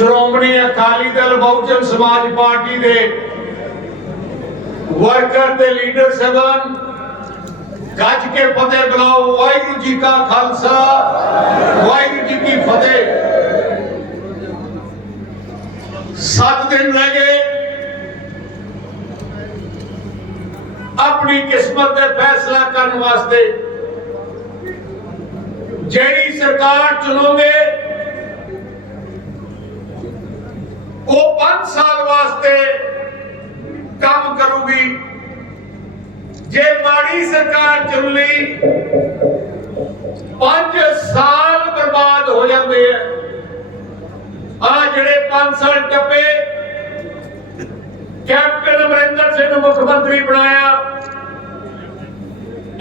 श्रोमणी Akali Dal Bahujan Samaj party के worker ते leader साहबान गज के फतेह बुलाओ। वाहिगुरू जी का खालसा वाहिगुरू जी की फतेह। 7 दिन रह गए अपनी किस्मत का फैसला करने वास्ते। जेड़ी सरकार चुनोगे वो 5 साल वास्ते काम करूगी। जे माड़ी सरकार चुन ली 5 साल बर्बाद हो जाते हैं। आ जेड़े 5 साल टप्पे कैप्टन अमरिंदर सिंह मुख्यमंत्री बनाया,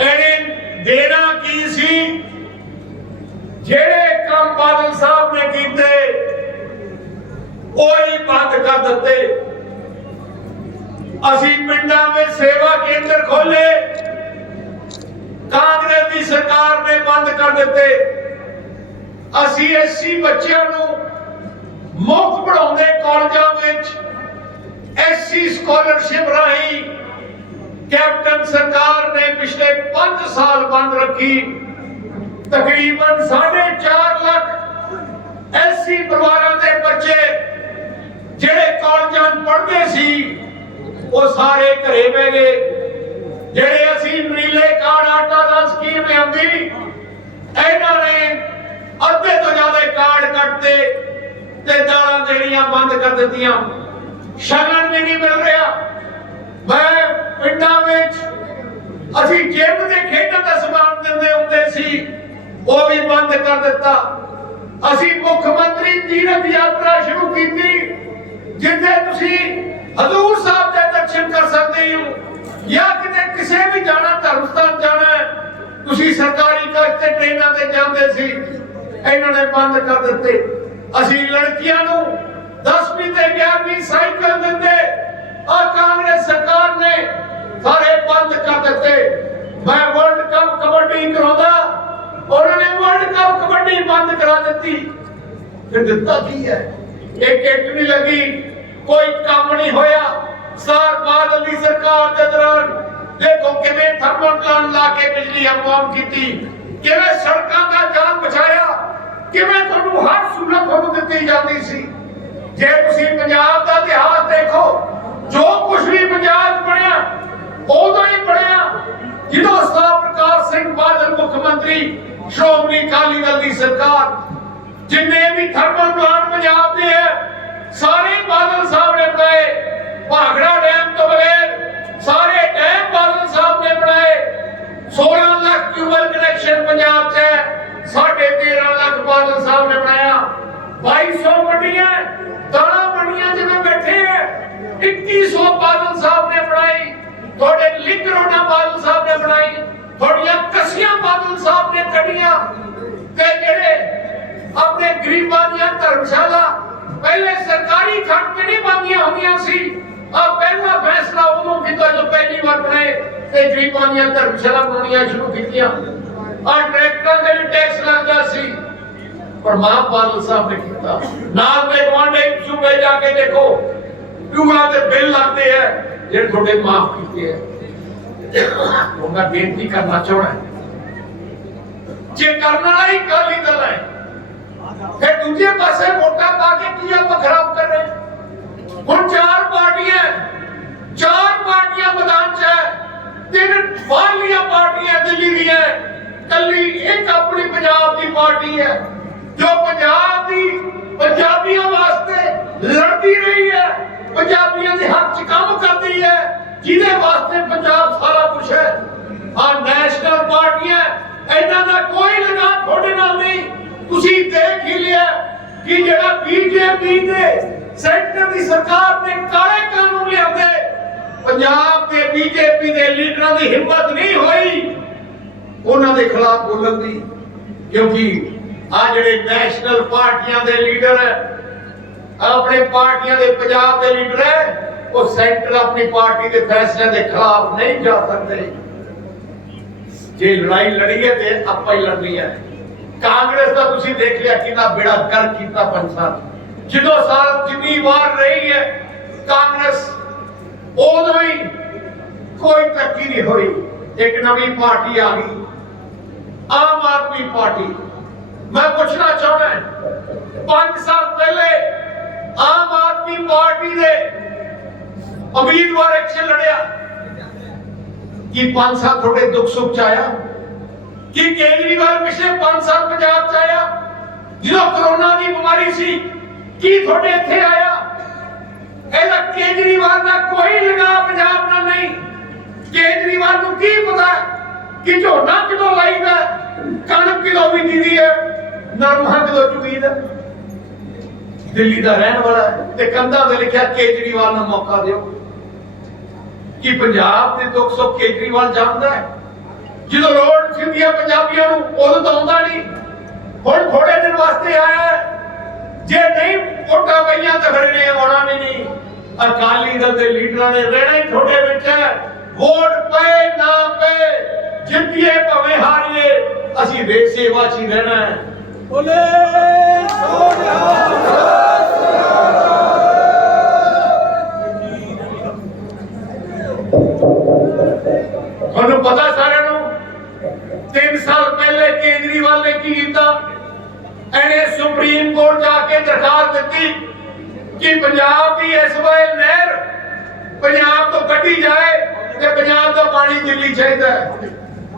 इन्हें देना की सी? जेड़े काम बादल साहब ने कीते कोई बंद कर देते। असी पिंडा में सेवा केंद्र खोले, कांग्रेस की सरकार ने बंद कर देते। असी एससी बच्चों को मुफ्त पढ़ाते कॉलेजों में एससी स्कॉलरशिप राही कैप्टन सरकार ने पिछले 5 साल बंद रखी। तकरीबन 4.5 लाख एससी परिवारों के बच्चे जेड़े कॉलेजों पढ़ते सी वो सारे घरे बह गए। जेड़े असी नीले कार्ड आटा दा स्कीम आंदी इन्हां ने अद्धे तो ज्यादा कार्ड कटते ते दालां देनियां बंद कर दित्तियां। शगन भी नहीं मिल रहा। मैं पिंडां विच असी जिम दे खेडण दा समान दिंदे हुंदे सी वो भी बंद कर दिता। असी मुख्यमंत्री तीरथ यात्रा शुरू की जिथे तुसी हजूर साहब के दर्शन कर सकते हो या किते किसी भी जाना धर्मस्थान जाना है तुसी सरकारी कश ते ट्रेनां ते जांदे सी, इन्होंने बंद कर दिते। असी लड़कियां नूं 10वीं ते 11वीं साइकिल दिंदे और कांग्रेस सरकार ने सारे बंद कर दिते। मैं वर्ल्ड कप कबड्डी करांदा, उन्होंने वर्ल्ड कप कबड्डी बंद करा दी। फिर दिता की है? एक किट नहीं लगी, कोई काम नहीं होया। सर बादल की सरकार के दौरान देखो किवें थर्मल प्लान ला के बिजली आम की, किवें सड़कों का जान बचाया, किवें तुहानू हर सहूलत तुहानू दित्ती जाती सी। जे तुसीं पंजाब दा इतिहास देखो, जो कुछ भी पंजाब बनया उदों ही बनया जदों सरदार प्रकाश सिंह बादल मुख्यमंत्री, श्रोमणी अकाली दल की सरकार। जिन्ने भी थर्मल प्लान पंजाब दे है सारे बादल साहब ने बनाए। भाखड़ा डैम तो बगैर सारे डैम बादल साहब ने बनाए। 16 लाख ट्यूबवेल कनेक्शन पंजाब से 13.5 लाख बादल साहब ने बनाया। 2200 मंडियां दाना मंडियां जिन्हें बैठे हैं 2100 बादल साहब ने बनाई। थोड़े लिंक रोडा बादल साहब ने बनाई, थोड़ियां कसियां बादल साहब ने कढ़ियां। ते जेड़े अपने गरीबां दी धर्मशाला पहले सरकारी खंड में नहीं बंदियां होंदियां सी, अब पहला फैसला उदों कीता जो पहली बार बनाए ते गरीबां दी धर्मशाला बनानियां शुरू कीतियां। और ट्रैक्टर दे टैक्स लगदा सी पर मां बादल साहब ने कीता। नाल दे गवांढे सूबे जाके देखो ट्यूबवेल दे बिल लगते हैं जेड़े थोड़े माफ कीते हैं। उनका बेनती करना चाहना है जे करना ही अकाली दल है फिर दूसरे पासे वोटा पाके की आप खराब कर रहे हैं। हुन 4 पार्टियां मैदान च है, 3 बाहरलियां पार्टियां दिल्ली दी है, कल्ली एक अपनी पंजाब की पार्टी है जो पंजाब की पंजाबियों वास्ते लड़ती रही है, पंजाबियों के हक च काम करती है, जिहदे वास्ते पंजाब सारा कुछ है। और नेशनल पार्टियां इन्हां दा कोई लगा थोड़े नाल नहीं। तुसी देख ही लिया कि जेड़ा बीजेपी ने सेंटर की सरकार ने काले कानून लियाते, पंजाब के बीजेपी के लीडरों की हिम्मत नहीं हुई उन्हां दे खिलाफ बोलण दी। क्योंकि आ जेड़े नेशनल पार्टियां दे लीडर है, अपने पार्टियां दे पंजाब दे लीडर है, वो सेंटर अपनी पार्टी के फैसले के खिलाफ नहीं जा सकते। जे लड़ाई लड़ी है ते आपां ही लड़नी है। कांग्रेस का तुसी देख लिया कितना बेड़ा गर्क कीता 5 साल। जो साल जितनी बार रही है कांग्रेस उदो ही कोई तरक्की नहीं हुई। एक नवी पार्टी आ गई, आम आदमी पार्टी। मैं पूछना चाहना 5 साल पहले आम आदमी पार्टी ने उम्मीदवार इलेक्शन लड़िया कि 5 साल थोड़े दुख सुख चाया कि केजरीवाल पिछले 5 साल पंजाब चाया जो कोरोना की बीमारी सी की थोड़े इत्थे आया। ਇਹਦਾ केजरीवाल का कोई लगा पंजाब नाल नहीं। केजरीवाल को की पता कि झोना किलो लाईदा, कणक किलो भी दीदी है, नरमा किलो चुकीद है। दिल्ली का रहने वाला ते कंधा ते लिखा केजरीवाल ने मौका दियो कि पंजाब के दुख सुख केजरीवाल जानता है। जो रोड सीधी पंजाबियों उदों तो आंदा नहीं, हुण थोड़े दिन वास्ते आया है। जे नहीं वोटा पईयां तो फिर इन्हें आना भी नहीं। अकाली दल के लीडर ने रहना ही थोड़े विच है। वोट पे ना पे जितिए भावे हारिए असी वे सेवा च ही रहना है। बोले थानू पता सारे 3 साल पहले केजरीवाल ने की किया, इन्हें सुप्रीम कोर्ट जाके दरखास्त दी कि पंजाब की इस वेले नहर पंजाब तो कटी जाए ते पंजाब का पानी दिल्ली चाहिए।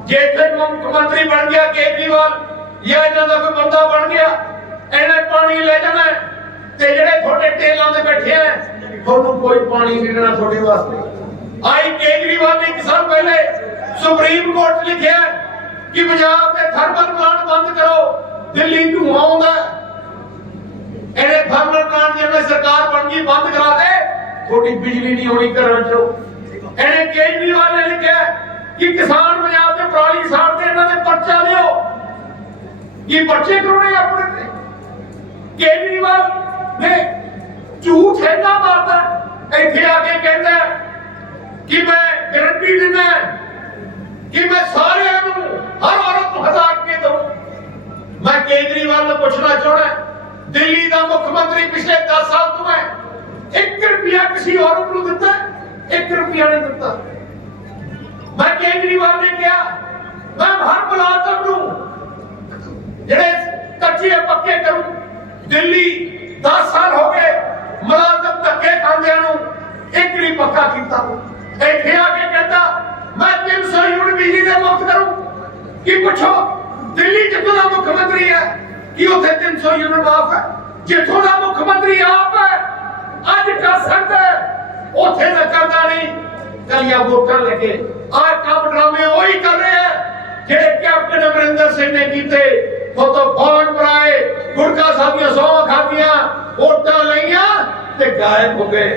जे इत्थे मुख्यमंत्री बन गया केजरीवाल या इन्हां दा कोई बंदा बन गया, इन्हें पानी ले जाना ते जेड़े थोड़े टेलां ते बैठे हैं थानू कोई पानी नहीं देना थोड़े वास्ते। आई केजरीवाल ने 1 साल पहले सुप्रीम कोर्ट लिखिया कि पंजाब के थर्मल प्लांट बंद करो, दिल्ली धुआं आउंदा। इन्हें थर्मल प्लांट जिन्हें सरकार बन गई बंद करा दे, थोड़ी बिजली नहीं होनी घरों चो। इन्हें केजरीवाल ने लिखा कि किसान पंजाब के पराली साड़ते इन्होंने पर्चा लियो कि पर्चे करोने अपने ते। केजरीवाल ने झूठ ऐसा मारता इत्थे आके कहता कि मैं गारंटी देना कि मैं सारे हर औरत को 1000 रुपये दूं। मैं केजरीवाल ने पूछना चाहना दिल्ली का मुख्यमंत्री पिछले 10 साल तो है 1 रुपया किसी औरत को दिता, 1 रुपया नहीं दिता। मैं केजरीवाल ने कहा मैं हर मुलाजम नूं जेड़े कच्चे पक्के करूं। दिल्ली 10 साल हो गए मुलाजम धक्के खांदियां नूं 1 नहीं पक्का कीता। इत्थे आके कहता मैं 300 यूनिट बिजली दे मुफ्त करूं कि पूछो दिल्ली जिथों दा मुख्यमंत्री है कि उथे 300 यूनिट माफ है। जिथों दा मुख्यमंत्री आप है अज कर सकता है, उथे ना करता नहीं। कलिया वोटर लेके आज काम ड्रामे वही कर रहे हैं जेडे कैप्टन अमरिंदर सिंह ने कीते। वो तो फौज बनाए, गुरका साहब दी सौ खादियां, वोटां लईयां ते गायब हो गए।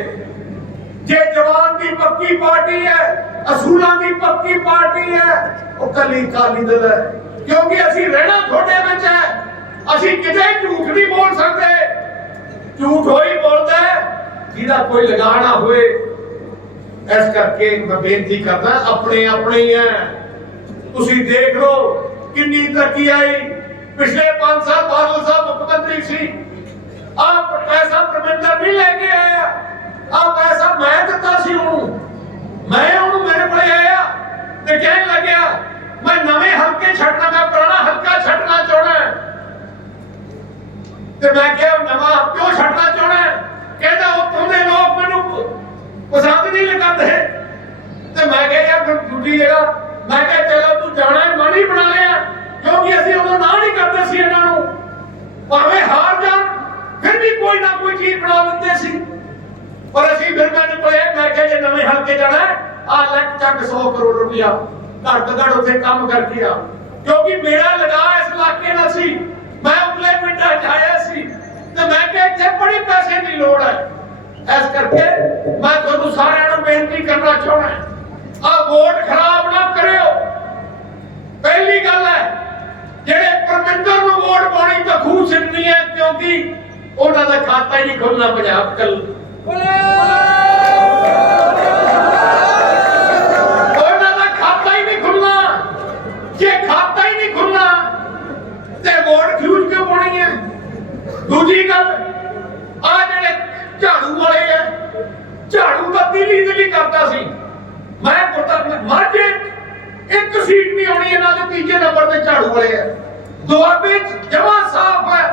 जे जवान की पक्की पार्टी है, असूलों की पक्की पार्टी है, वो कली काली दल है। क्योंकि असी रहना थोड़े विच है, असी किते झूठ नहीं बोल सकते। झूठ वही बोलता है जिहदा कोई लगा ना होए। इस करके मैं बेनती करदा अपने अपने ही है। तुसी देख लो कितनी तरक्की आई। पिछले 5 साल बादल साहब मुख्यमंत्री सी, आप पैसा प्रबंधन नहीं लेके आया, आप पैसा मैं दिता सी उन्होंने। मैं उन्होंने मेरे को आया ते कहने लग्या मैं नवे हल्के छड्डना, मैं पुराना हल्का छड्डना चाहना है। ते मैं क्या नवा क्यों छड्डना चाहना है? कहता उत्थों दे लोग मैनू पसंद नहीं लगाते। ते मैं कहा यार फिर दूसरी जगह मैं कहा चलो तू जाना है मन ही बना लिया, क्योंकि असीं उदों ना नहीं करते सी इन्हां नूं। भावें हार जाण फिर भी कोई ना कोई चीज बना लेंदे सी। पर असीं फिर मैं निकले मैं कहा जे नवे हल्के जाना है आ लख चक 100 करोड़ रुपया घट तो घट उत्थे काम करके आ, क्योंकि मेरा लगा इस इलाके नाल सी। मैं उतले पिंडां च आया सी ते मैं कहा इत्थे बड़े पैसे की लोड़ है। इस करके मैं तुहानू सारिआं नूं बेनती करना चाहना आ वोट खराब ना करियो। पहली गल है जेड़े परमिंदर नूं वोट पानी तो खूह सिटनी है, क्योंकि उन्हां दा खाता ही नहीं खुलना पंजाब कल। उन्हां दा खाता ही नहीं खुलना। जे खाता ही नहीं खुलना ते वोट क्यों क्यों पानी है? दूजी गल आ करता सी। मैं माਝे एक सीट नहीं आनी, इन्हां दे तीजे नंबर ते झाड़ू वाले है। दुआबे जमा साफ है,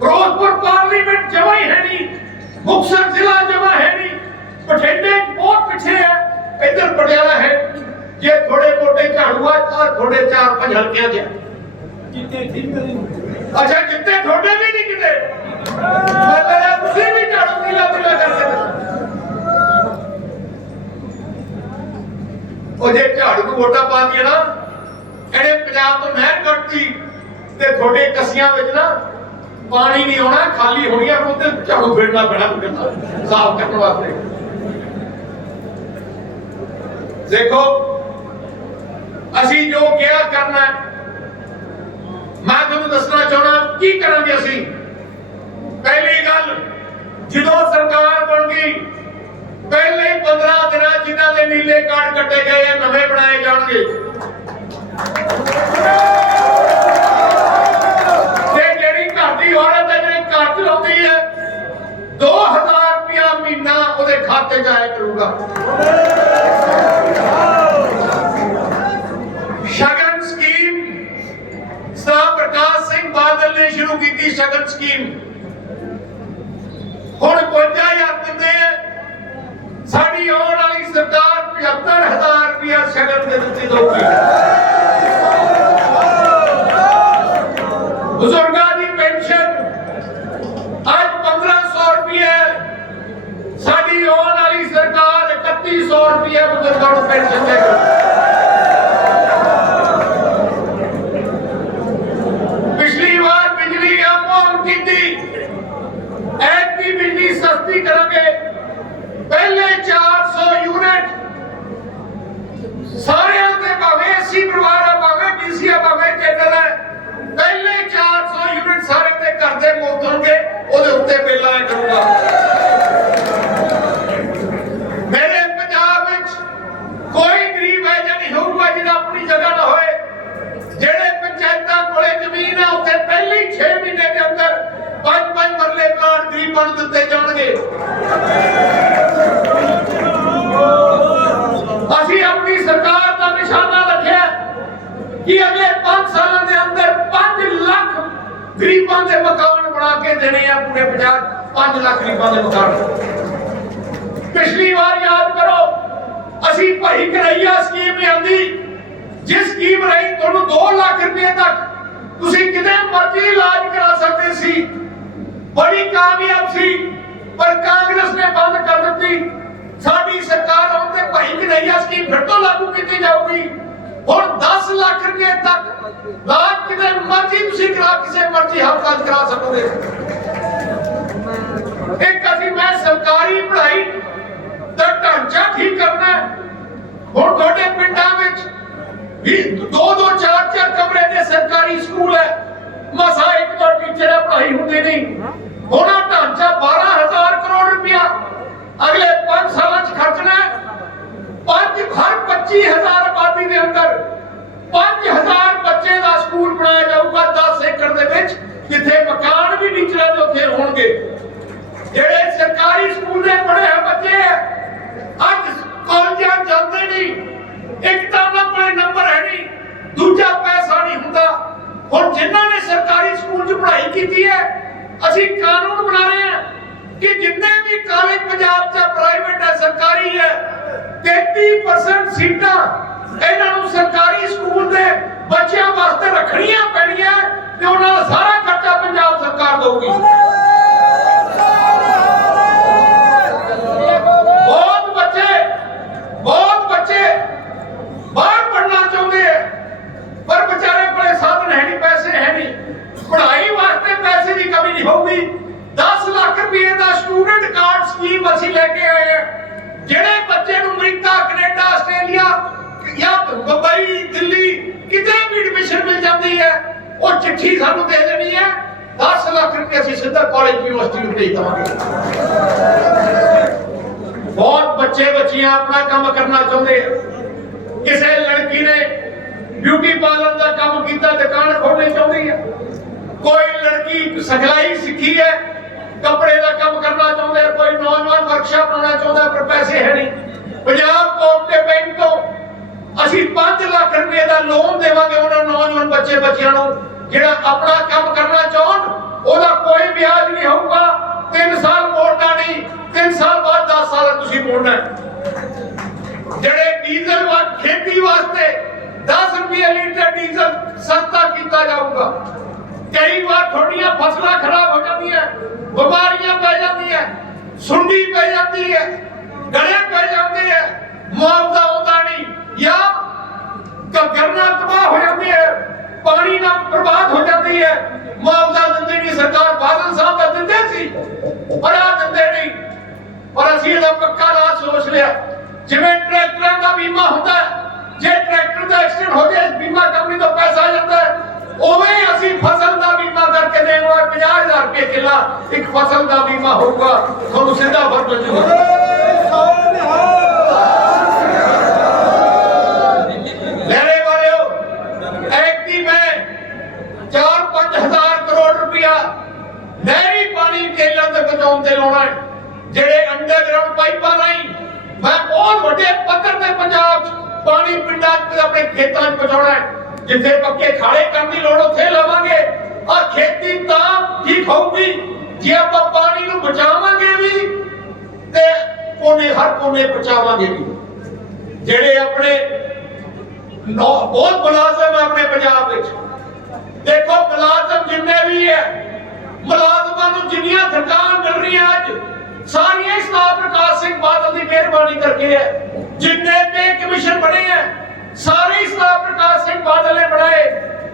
फिरोजपुर पार्लीमेंट जमा ही है नहीं, मुक्तसर जिला जमा है नहीं, बठिंडे बहुत पीछे है, इधर पटियाला है। जे थोड़े मोटे झाड़ू आ थोड़े 4-5 हल्के च जिते ठीक नहीं। अच्छा जिते थोड़े भी नहीं किते मतलब तुसी भी झाड़ू पीला पीला करते ओ जे झाड़ू ਨੂੰ ਵੋਟਾਂ ਪਾ ਦਿਆ ਨਾ ਇਹਨੇ ਪੰਜਾਬ ਤੋਂ ਨਹਿਰ ਕੱਟਦੀ ਤੇ ਤੁਹਾਡੇ ਕਸੀਆਂ ਵਿੱਚ ਨਾ ਪਾਣੀ ਨਹੀਂ ਆਉਣਾ, ਖਾਲੀ ਹੋਣੀ ਆ, ਉੱਤੇ ਝਾੜੂ ਫੇਰਨਾ ਪੈਣਾ ਕਿੰਨਾ ਸਾਫ਼ ਕਰਨ ਵਾਸਤੇ। ਦੇਖੋ ਅਸੀਂ ਜੋ ਕਿਹਾ ਕਰਨਾ, मैं तुहानू दसना चाहना की करांगे। असीं पहली गल जदों सरकार बन गई पहले 15 दिन जिन्हां दे नीले कार्ड कट्टे गए हैं नवे बनाए जाणगे ते जेहड़ी घर दी औरत है जेहड़ी घर चलाउंदी है 2000 रुपया महीना ओहदे खाते च आया करूगा। शगन स्कीम सरदार प्रकाश सिंह बादल ने शुरू की थी। शगन स्कीम हुण 52,000 दिंदे है, साडी आउण वाली सरकार 75,000 रुपया शगन दे दित्ती जाऊगी। बुजुर्गां दी पेंशन आज 1500 रुपया, साडी आउण वाली सरकार 3100 रुपया बुजुर्गां नूं पेंशन देगी। बिजली सस्ती करेंगे, पहले 400 यूनिट सारे भावे एसी परिवार भावे बीसी भावे जेडर है, पहले 400 यूनिट सारे के घर के मुफ्त होंगे, ओदे उत्ते बिल आया करूंगा। मेरे पंजाब विच कोई गरीब है या नहीं होगा जिहदा अपनी जगह ना होए। जेड़े पंचायतां कोले जमीन है उत्ते पहले 6 महीने के अंदर 5-5 मरले प्लाट गरीबां नूं दित्ते जाणगे। असीं अपनी सरकार दा निशाना रखिआ कि अगले 5 सालां दे अंदर 5 लाख गरीबां दे मकान बना के देने आ। पूरे पंजाब 5 लाख गरीबां दे मकान। पिछली बार याद करो असीं भाई करैया स्कीम लिआंदी, जिस स्कीम राहीं तुहानूं 2 लाख रुपए तक तुसीं किते मर्जी इलाज करा सकदे सी, बड़ी कामयाब सी, पर कांग्रेस ने बंद कर दी। साडी सरकार आउंदे भाई कन्हैया स्कीम फिर तो लागू की जाऊगी। हुण 10 लाख रुपए तक इलाज किते मर्जी तुसीं करा, किसे मर्जी हस्पताल करा सकोगे। एक असीं मैं सरकारी पढ़ाई दा ढांचा ठीक करना। हुण तुहाडे पिंडां विच भी 2-2 4-4 कमरे दे सरकारी स्कूल है, मसा एक तो टीचर पढ़ाई होती नहीं। होना ढांचा 12,000 करोड़ रुपया अगले 5 सालों खर्चना है। हर 25,000 आबादी के अंदर 5,000 बच्चे का स्कूल बनाया जाऊगा 10 एकड़ दे विच, जिथे मकान भी टीचर के उत्थे होणगे। जेड़े सरकारी स्कूल में पढ़े हैं बच्चे अज कॉलेजां जाते नहीं, एक तो उन्हां कोल नंबर है नहीं, दूजा पैसा नहीं हुंदा। हुण जिन्हां ने सरकारी स्कूल च पढ़ाई की है असीं कानून बना रहे हैं कि जितने भी कॉलेज पंजाब च प्राइवेट है सरकारी है 33% सीटां इन्हां नूं सरकारी स्कूल दे बच्चों वास्ते रखणियां पैणियां ते उन्हां दा सारा खर्चा पंजाब सरकार देगी। बहुत बच्चे बाहर पढ़ना चाहते हैं पर बेचारे कोले साधन है नहीं, पैसे है नहीं, पढ़ाई वास्ते पैसे की कमी नहीं होगी। 10 लाख रुपए का स्टूडेंट कार्ड स्कीम असीं लेके आए हैं। जेड़े बच्चे नूं अमेरिका कनेडा आस्ट्रेलिया या मुंबई दिल्ली किते भी एडमिशन मिल जाती है वो चिट्ठी सानू दे देनी है, 10 लाख रुपए असीं सीधा कॉलेज यूनिवर्सिटी में भेज देवांगे। बहुत बच्चे बच्चियां अपना काम करना चाहते हैं। किसी लड़की ने ब्यूटी पार्लर का काम किया, दुकान खोलनी चाहती है। कोई लड़की सिखलाई सीखी है, कपड़े का काम करना चाहते हैं। कोई नौजवान वर्कशॉप बनाना चाहता है पर पैसे है नहीं। पंजाब कोऑपरेटिव बैंक तो ਅਸੀਂ 5 ਲੱਖ ਰੁਪਏ ਦਾ ਲੋਨ ਦੇਵਾਂਗੇ ਉਹਨਾਂ ਨੌਜਵਾਨ ਬੱਚਿਆਂ ਨੂੰ ਜਿਹੜਾ ਆਪਣਾ ਕੰਮ ਕਰਨਾ ਚਾਹਣ ਉਹਦਾ ਕੋਈ ਵਿਆਜ ਨਹੀਂ ਹੋਊਗਾ 3 ਸਾਲ ਮੋੜਨਾ ਨਹੀਂ 3 ਸਾਲ ਬਾਅਦ 10 ਸਾਲ ਤੁਸੀਂ ਮੋੜਨਾ ਜਿਹੜੇ ਡੀਜ਼ਲ खेती वास्ते 10 रुपये लीटर डीजल सस्ता किया जाऊगा कई बार थोड़ियां फसलां खराब हो जाती है बीमारियां पै जाती है सुंडी पै जाती है गले पै जाते हैं मुआवजा होता नहीं या गन्ना तबाह हो जाती है पानी ना बर्बाद हो जाती है मुआवजा दिंदी नहीं सरकार बादल साहब का दिंदे सी पर आ दिंदे नहीं और ਅਸੀਂ ਇਹਦਾ ਪੱਕਾ ਰਾਹ ਸੋਚ ਲਿਆ ਜਿਵੇਂ ਟਰੈਕਟਰਾਂ ਦਾ ਬੀਮਾ ਹੁੰਦਾ ਹੈ ਜੇ ਟਰੈਕਟਰ ਦਾ ਐਕਸੀਡੈਂਟ ਹੋ ਜਾਏ ਬੀਮਾ ਕੰਪਨੀ ਤੋਂ ਪੈਸਾ ਆ ਜਾਂਦਾ ਹੈ ਉਵੇਂ ਅਸੀਂ ਫਸਲ ਦਾ ਬੀਮਾ ਕਰਕੇ ਦੇਵਾਂਗੇ 50000 ਰੁਪਏ ਕਿੱਲਾ ਇੱਕ ਫਸਲ ਦਾ ਬੀਮਾ ਹੋਊਗਾ ਤੁਹਾਨੂੰ ਸਿੱਧਾ ਫਰਕ ਲੱਗੂਗਾ ਲੈਣੇ ਵਾਲਿਓ ਐਕਟੀ ਮੈਂ 4-5 ਹਜ਼ਾਰ ਕਰੋੜ ਰੁਪਇਆ ਨਹਿਰੀ ਪਾਣੀ ਕੇਲਾਂ ਤੇ ਪਹੁੰਚਾਉਣ ਤੇ ਲਾਉਣਾ ਹੈ ਜਿਹੜੇ ਅੰਡਰਗਰਾਉਂਡ ਪਾਈਪਾਂ ਨਹੀਂ मैं बहुत बड़े पत्थर से पंजाब पानी पिंडा अपने खेतों में पहुंचाना है जिथे पक्के खाड़े करने की लोड़ उथे लवांगे और खेती ठीक होगी जे आप पानी को बचावांगे भी ते कोने हर कोने बचावांगे भी जेड़े अपने बहुत मुलाजम है अपने पंजाब विच देखो मुलाजम जिन्ने भी है मुलाजमां नूं जिन्नियां तनख्वाहां मिल रही अज सारियां सरदार प्रकाश सिंह बादल की मेहरबानी करके है जिन्ने पे कमीशन बने हैं सारे सरदार प्रकाश सिंह बादल ने बनाए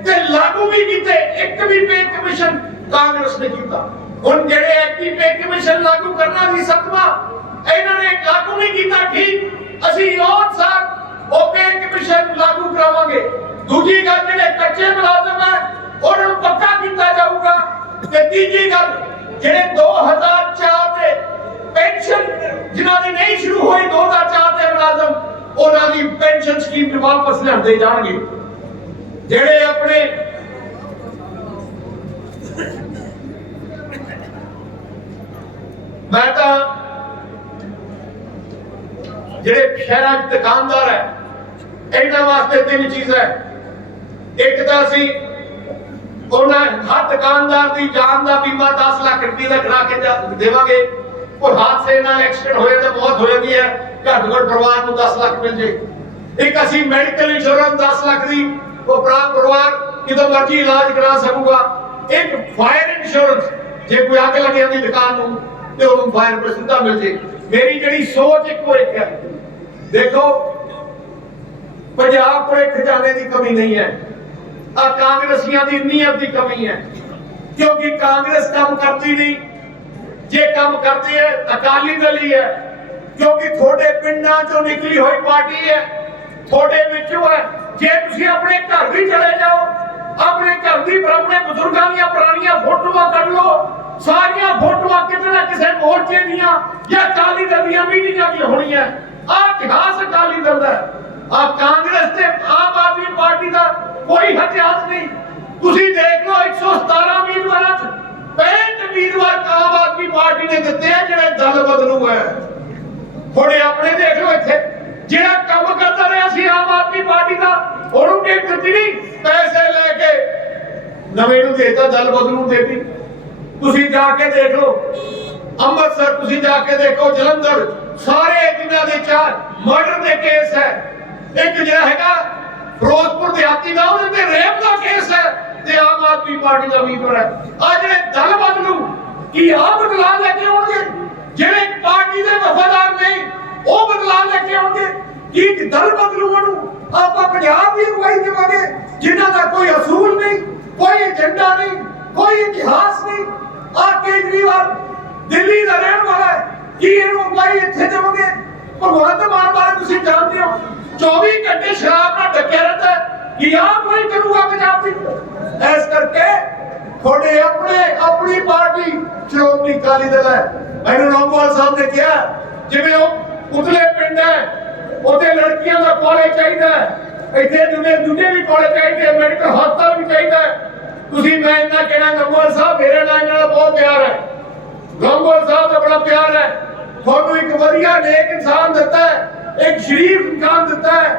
ते लागू भी कीते एक भी पे कमीशन कांग्रेस ने कीता हुन जेड़े एक्टिव पे कमीशन लागू करना सी सतवा इन्हां ने लागू नहीं कीता ठीक ਅਸੀਂ और साहब ਉਹ पे कमीशन लागू करावांगे दूजी गल ਜਿਹੜੇ ਕੱਚੇ ਮੁਲਾਜ਼ਮ ਹੈ ਉਹਨਾਂ ਨੂੰ ਪੱਕਾ ਕੀਤਾ ਜਾਊਗਾ ਤੇ ਤੀਜੀ ਗੱਲ ਜਿਹੜੇ 2004 ਦੇ पेंशन जिन्हां दी नहीं शुरू हुई 2004 ਦੇ ਮੁਲਾਜ਼ਮ ਉਹਨਾਂ ਦੀ ਪੈਨਸ਼ਨ ਸਕੀਮ ਤੇ ਵਾਪਸ ਲਿਆਂਦੇ ਜਾਣਗੇ ਜਿਹੜੇ ਆਪਣੇ ਮੈਂ ਤਾਂ ਜਿਹੜੇ ਸ਼ਹਿਰਾਂ ਦੇ ਦੁਕਾਨਦਾਰ ਹੈ ਇਹਨਾਂ ਵਾਸਤੇ ਤਿੰਨ ਚੀਜ਼ਾਂ ਇੱਕ ਤਾਂ ਅਸੀਂ ਉਹਨਾਂ ਹਰ ਦੁਕਾਨਦਾਰ ਦੀ ਜਾਨ ਦਾ ਬੀਮਾ 10 ਲੱਖ ਰੁਪਏ ਦਾ ਕਰਾ ਕੇ ਦੇਵਾਂਗੇ और हादसे नाल एक्सीडेंट होए तो मौत हो जाती है घट घट परिवार को 10 लाख मिल जाए एक असि मेडिकल इंश्योरेंस 10 लाख दी वो परिवार कितों मर्जी इलाज करा सकूगा एक फायर इंश्योरेंस जे कोई आग लग जाती दुकान नूं ते ओनू फायर पर सीधा मिल जाए मेरी जड़ी सोच एक है देखो पंजाब को खजाने की कमी नहीं है आ कांग्रेसियां दी नीयत की कमी है क्योंकि कांग्रेस काम करती नहीं जे काम करती है अकाली दल ही है क्योंकि थोड़े पिंडा चो निकली हुई पार्टी है थोड़े विचों है जे तुसी अपने घर भी चले जाओ अपने घर दी अपने बुजुर्गों दी पुरानियां फोटोआं कढ लो सारियां फोटोआं किते ना किसे मोर्चे दियां या अकाली दल दी मीटिंगां दी होणीआं आ इतिहास अकाली दल दा आ कांग्रेस ते आम आदमी पार्टी दा कोई इतिहास नहीं तुसी देख लो 117 उम्मीदवारां च 65 उम्मीदवार आम आदमी पार्टी ने दिते हैं जेड़े दल बदलू है थोड़े अपने देख लो इत्थे जेड़ा काम करता रहा सी आम आदमी पार्टी दा ओनू टेक दित्ती नहीं पैसे लेके नवे नू देता दल बदलू देती तुसी जाके देख लो अमृतसर तुसी जाके देखो जलंधर सारे जिन्हां दे चार मर्डर दे केस है एक जेड़ा हैगा फिरोजपुर देहाती दा ओदे ते रेप दा केस है ते आम आदमी पार्टी का उम्मीदवार है आ जेड़े दल बदलू की आ बदलाव लेके आउणगे जेड़े पार्टी दे वफादार नहीं ओ बदलाव लेके आउणगे की दल बदलू ओनू आपा पंजाब दी अगुवाई देवांगे जिन्हां दा कोई असूल नहीं कोई एजेंडा नहीं कोई इतिहास नहीं आ केजरीवाल दिल्ली दा रहण वाला है की इहनू अगुवाई इत्थे देवोगे भगवंत मान बारे तुसीं जानदे हो 24 घंटे शराब नाल ढक्या रहंदा है कि आप कोई करूंगा पंजाब की ऐस करके थोड़े अपने अपनी पार्टी श्रोमणी अकाली दल है मैंने लौंगोवाल साहब ने किया जिवें वो उतले पिंड है उते लड़कियां का कॉलेज चाहिए इत्थे दूजे भी कॉलेज चाहिए मेडिकल हस्पताल भी चाहिए तुसीं मैं इन्ना कहना लौंगोवाल साहब मेरे नाल इन्हां दा बहुत प्यार है लौंगोवाल साहब दा बड़ा प्यार है ਤੁਹਾਨੂੰ ਇੱਕ ਵਧੀਆ नेक इंसान दिता है एक शरीफ इंसान दिता है,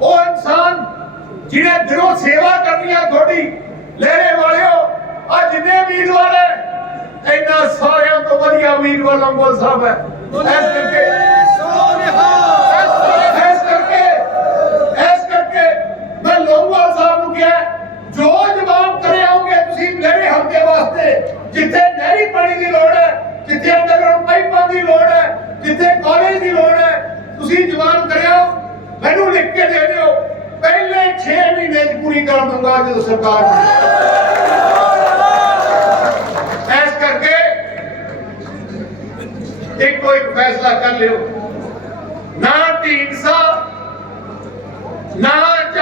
वो इंसान जिन्हें दिलों सेवा करनी है थोड़ी लेने वाले हो। आज जिन्हें उम्मीदवार है इन्ना सारे तो वधिया उम्मीदवार लंगोल साहब है। ऐस करके मैं लोंगोवाल साहब को क्या जो जवाब करे होंगे तुम मेरे हल्के वास्ते, जिथे नहरी पानी की लोड़ है, जिथे अंडरग्राउंड पाइपों की लोड़ है, जिथे कॉलेज की लोड़ है, तुम जवाब करो मैनू लिख के दे दो, पहले 6 महीने पूरी कर दूंगा जो सरकार ऐस करके एक कोई फैसला कर लियो। ना ढींडसा ना